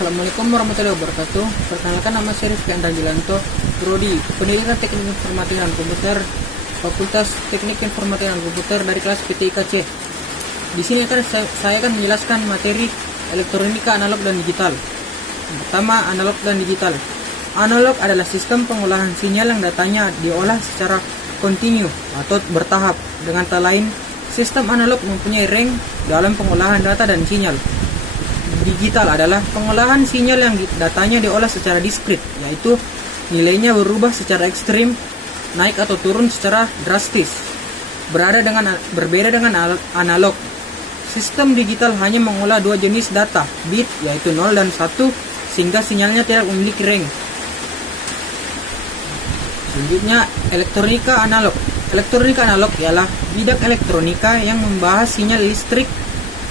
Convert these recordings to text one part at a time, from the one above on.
Assalamualaikum warahmatullahi wabarakatuh. Perkenalkan, nama saya Rifki Andra Gilanto, Prodi Pendidikan Teknik Informatika dan Komputer, Fakultas Teknik Informatika dan Komputer dari kelas PTIK-C. Di sini saya akan menjelaskan materi elektronika analog dan digital. Yang pertama, analog dan digital. Analog adalah sistem pengolahan sinyal yang datanya diolah secara kontinu atau bertahap. Dengan kata lain, sistem analog mempunyai range dalam pengolahan data dan sinyal. Digital adalah pengolahan sinyal yang datanya diolah secara diskrit, yaitu nilainya berubah secara ekstrim, naik atau turun secara drastis. Berbeda dengan analog. Sistem digital hanya mengolah dua jenis data, bit yaitu 0 dan 1, sehingga sinyalnya tidak memiliki range. Selanjutnya, elektronika analog. Elektronika analog ialah bidang elektronika yang membahas sinyal listrik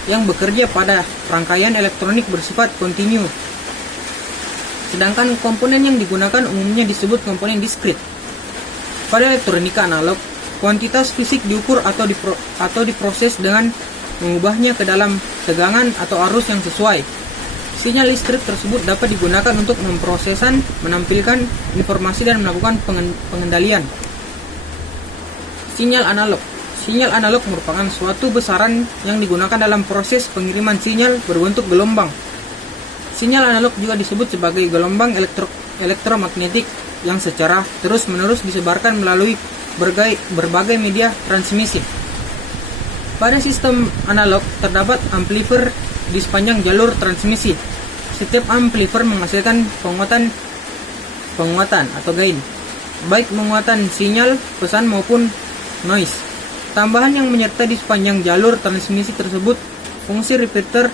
yang bekerja pada rangkaian elektronik bersifat kontinu. Sedangkan komponen yang digunakan umumnya disebut komponen diskrit. Pada elektronika analog, kuantitas fisik diukur atau diproses dengan mengubahnya ke dalam tegangan atau arus yang sesuai. Sinyal listrik tersebut dapat digunakan untuk memprosesan, menampilkan informasi dan melakukan pengendalian. Sinyal analog. Sinyal analog merupakan suatu besaran yang digunakan dalam proses pengiriman sinyal berbentuk gelombang. Sinyal analog juga disebut sebagai gelombang elektromagnetik yang secara terus-menerus disebarkan melalui berbagai media transmisi. Pada sistem analog terdapat amplifier di sepanjang jalur transmisi. Setiap amplifier menghasilkan penguatan atau gain, baik penguatan sinyal, pesan maupun noise. Tambahan yang menyertai di sepanjang jalur transmisi tersebut, fungsi repeater,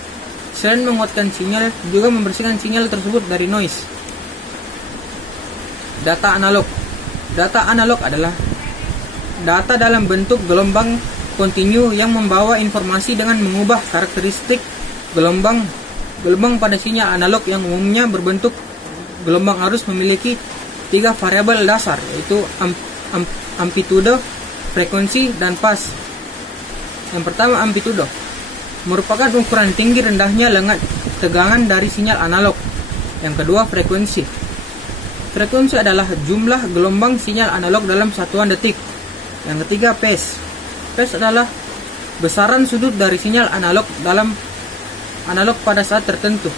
selain menguatkan sinyal, juga membersihkan sinyal tersebut dari noise. Data analog. Data analog adalah data dalam bentuk gelombang kontinu yang membawa informasi dengan mengubah karakteristik gelombang pada sinyal analog yang umumnya berbentuk gelombang arus memiliki 3 variabel dasar, yaitu amplitude, frekuensi, dan pas. Yang pertama, amplitude merupakan ukuran tinggi rendahnya lengan tegangan dari sinyal analog. Yang kedua, frekuensi. Frekuensi adalah jumlah gelombang sinyal analog dalam satuan detik. Yang ketiga, phase. Phase adalah besaran sudut dari sinyal analog pada saat tertentu.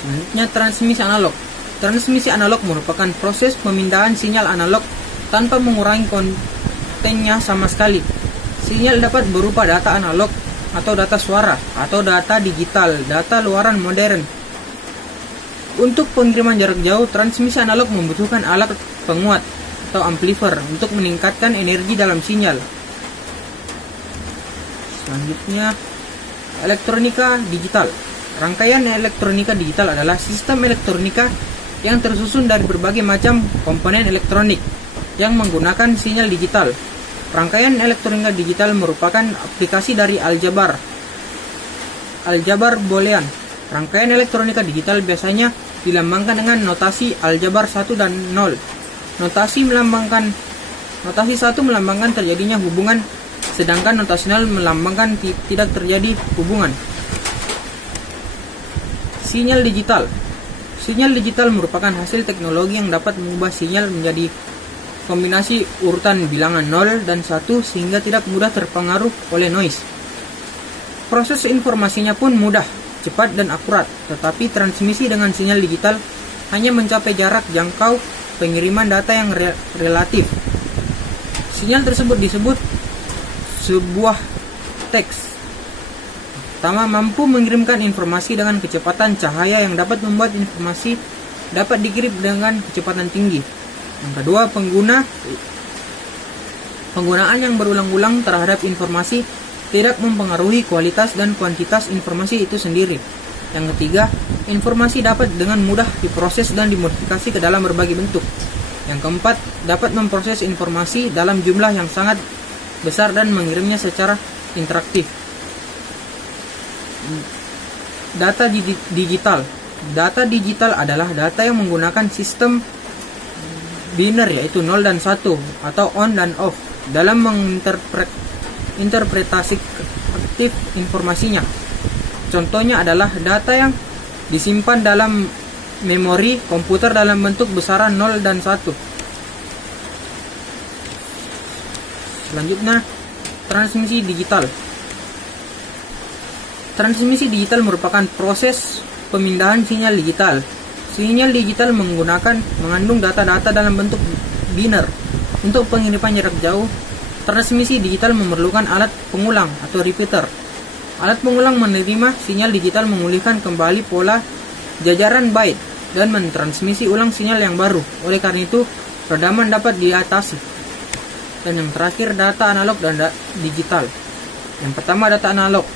Selanjutnya, transmisi analog. Transmisi analog merupakan proses pemindahan sinyal analog tanpa mengurangi kontennya sama sekali. Sinyal dapat berupa data analog atau data suara atau data digital, data luaran modern. Untuk pengiriman jarak jauh, transmisi analog membutuhkan alat penguat atau amplifier untuk meningkatkan energi dalam sinyal. Selanjutnya, elektronika digital. Rangkaian elektronika digital adalah sistem elektronika yang tersusun dari berbagai macam komponen elektronik yang menggunakan sinyal digital. Rangkaian elektronika digital merupakan aplikasi dari aljabar boolean. Rangkaian elektronika digital biasanya dilambangkan dengan notasi aljabar 1 dan 0. Notasi 1 melambangkan terjadinya hubungan, sedangkan notasi 0 melambangkan tidak terjadi hubungan. Sinyal digital. Sinyal digital merupakan hasil teknologi yang dapat mengubah sinyal menjadi kombinasi urutan bilangan 0 dan 1 sehingga tidak mudah terpengaruh oleh noise. Proses informasinya pun mudah, cepat, dan akurat, tetapi transmisi dengan sinyal digital hanya mencapai jarak jangkau pengiriman data yang relatif. Sinyal tersebut disebut sebuah teks. Pertama, mampu mengirimkan informasi dengan kecepatan cahaya yang dapat membuat informasi dapat dikirim dengan kecepatan tinggi. Yang kedua, penggunaan yang berulang-ulang terhadap informasi tidak mempengaruhi kualitas dan kuantitas informasi itu sendiri. Yang ketiga, informasi dapat dengan mudah diproses dan dimodifikasi ke dalam berbagai bentuk. Yang keempat, dapat memproses informasi dalam jumlah yang sangat besar dan mengirimnya secara interaktif. Data digital. Data digital adalah data yang menggunakan sistem biner, yaitu 0 dan 1 atau on dan off dalam menginterpretasi aktif informasinya. Contohnya adalah data yang disimpan dalam memori komputer dalam bentuk besaran 0 dan 1. Selanjutnya, transmisi digital. Transmisi digital merupakan proses pemindahan sinyal digital. Sinyal digital mengandung data-data dalam bentuk biner. Untuk pengiriman jarak jauh, transmisi digital memerlukan alat pengulang atau repeater. Alat pengulang menerima sinyal digital, memulihkan kembali pola jajaran byte dan mentransmisi ulang sinyal yang baru. Oleh karena itu, redaman dapat diatasi. Dan yang terakhir, data analog dan digital. Yang pertama, data analog.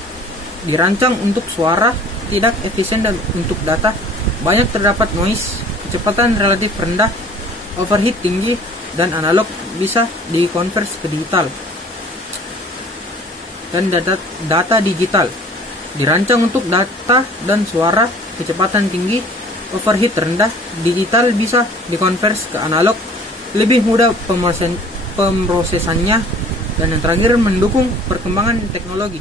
Dirancang untuk suara, tidak efisien, dan untuk data banyak terdapat noise, kecepatan relatif rendah, overheat tinggi, dan analog bisa dikonvers ke digital. Dan data digital dirancang untuk data dan suara, kecepatan tinggi, overheat rendah, digital bisa dikonvers ke analog, lebih mudah pemrosesannya, dan yang terakhir mendukung perkembangan teknologi.